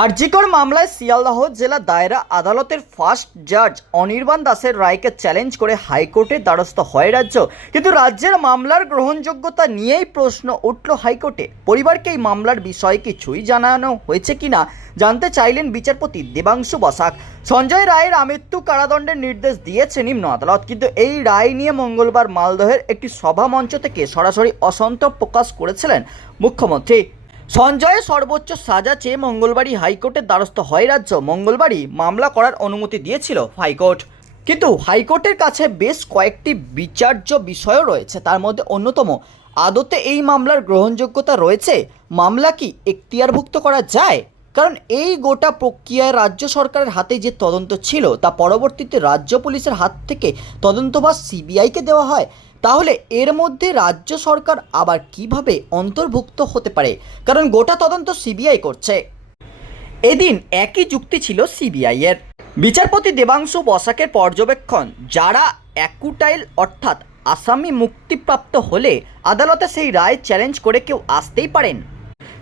আরজিকর মামলায় শিয়ালদহ জেলা দায়রা আদালতের ফার্স্ট জাজ অনির্বাণ দাসের রায়কে চ্যালেঞ্জ করে হাইকোর্টের দ্বারস্থ হয় রাজ্য। কিন্তু রাজ্যের মামলার গ্রহণযোগ্যতা নিয়েই প্রশ্ন উঠল হাইকোর্টে। পরিবারকে এই মামলার বিষয়ে কিছুই জানানো হয়েছে কিনা জানতে চাইলেন বিচারপতি দেবাংশু বসাক। সঞ্জয় রায়ের আমৃত্যু কারাদণ্ডের নির্দেশ দিয়েছে নিম্ন আদালত। কিন্তু এই রায় নিয়ে মঙ্গলবার মালদহের একটি সভা মঞ্চ থেকে সরাসরি অসন্তোষ প্রকাশ করেছিলেন মুখ্যমন্ত্রী। সঞ্জয়ের সর্বোচ্চ সাজা চেয়ে মঙ্গলবারই হাইকোর্টের দ্বারস্থ হয় রাজ্য। মঙ্গলবারই মামলা করার অনুমতি দিয়েছিল হাইকোর্ট। কিন্তু হাইকোর্টের কাছে বেশ কয়েকটি বিচার্য বিষয়ও রয়েছে। তার মধ্যে অন্যতম, আদতে এই মামলার গ্রহণযোগ্যতা রয়েছে। মামলা কি এখতিয়ারভুক্ত করা যায়? কারণ এই গোটা প্রক্রিয়ায় রাজ্য সরকারের হাতে যে তদন্ত ছিল, তা পরবর্তীতে রাজ্য পুলিশের হাত থেকে তদন্তভার সিবিআইকে দেওয়া হয়। তাহলে এর মধ্যে রাজ্য সরকার আবার কীভাবে অন্তর্ভুক্ত হতে পারে? কারণ গোটা তদন্ত সিবিআই করছে। এদিন একই যুক্তি ছিল সিবিআই এর। বিচারপতি দেবাংশু বসাকের পর্যবেক্ষণ, যারা অ্যাকুটাইল অর্থাৎ আসামি মুক্তিপ্রাপ্ত হলে আদালতে সেই রায় চ্যালেঞ্জ করে কেউ আসতেই পারেন।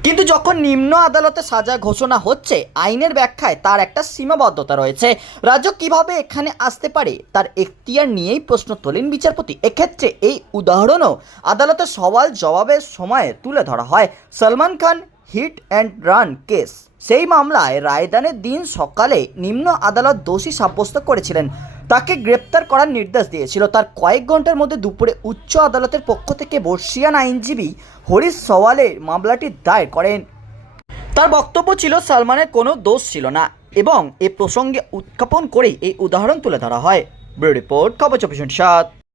কিন্তু যখন নিম্ন আদালতে সাজা ঘোষণা হচ্ছে, আইনের ব্যাখ্যায় তার একটা সীমাবদ্ধতা রয়েছে। রাজ্য কীভাবে এখানে আসতে পারে, তার এখতিয়ার নিয়েই প্রশ্ন তোলেন বিচারপতি। এক্ষেত্রে এই উদাহরণও আদালতে সওয়াল জবাবের সময়ে তুলে ধরা হয়। Salman Khan hit and run case. সেই মামলায় রায়দানের দিন সকালে নিম্ন আদালত দোষী সাব্যস্ত করেছিলেন। তাকে গ্রেপ্তার করার নির্দেশ দিয়েছিল। তার কয়েক ঘণ্টার মধ্যে দুপুরে উচ্চ আদালতের পক্ষ থেকে বর্ষিয়ান আইনজীবী হরিশ সওয়ালের মামলাটি দায়ের করেন। তার বক্তব্য ছিল, সালমানের কোনো দোষ ছিল না এবং এ প্রসঙ্গে উত্থাপন করেই এই উদাহরণ তুলে ধরা হয়। ব্যুরো রিপোর্ট, খবর চব্বিশ সাত।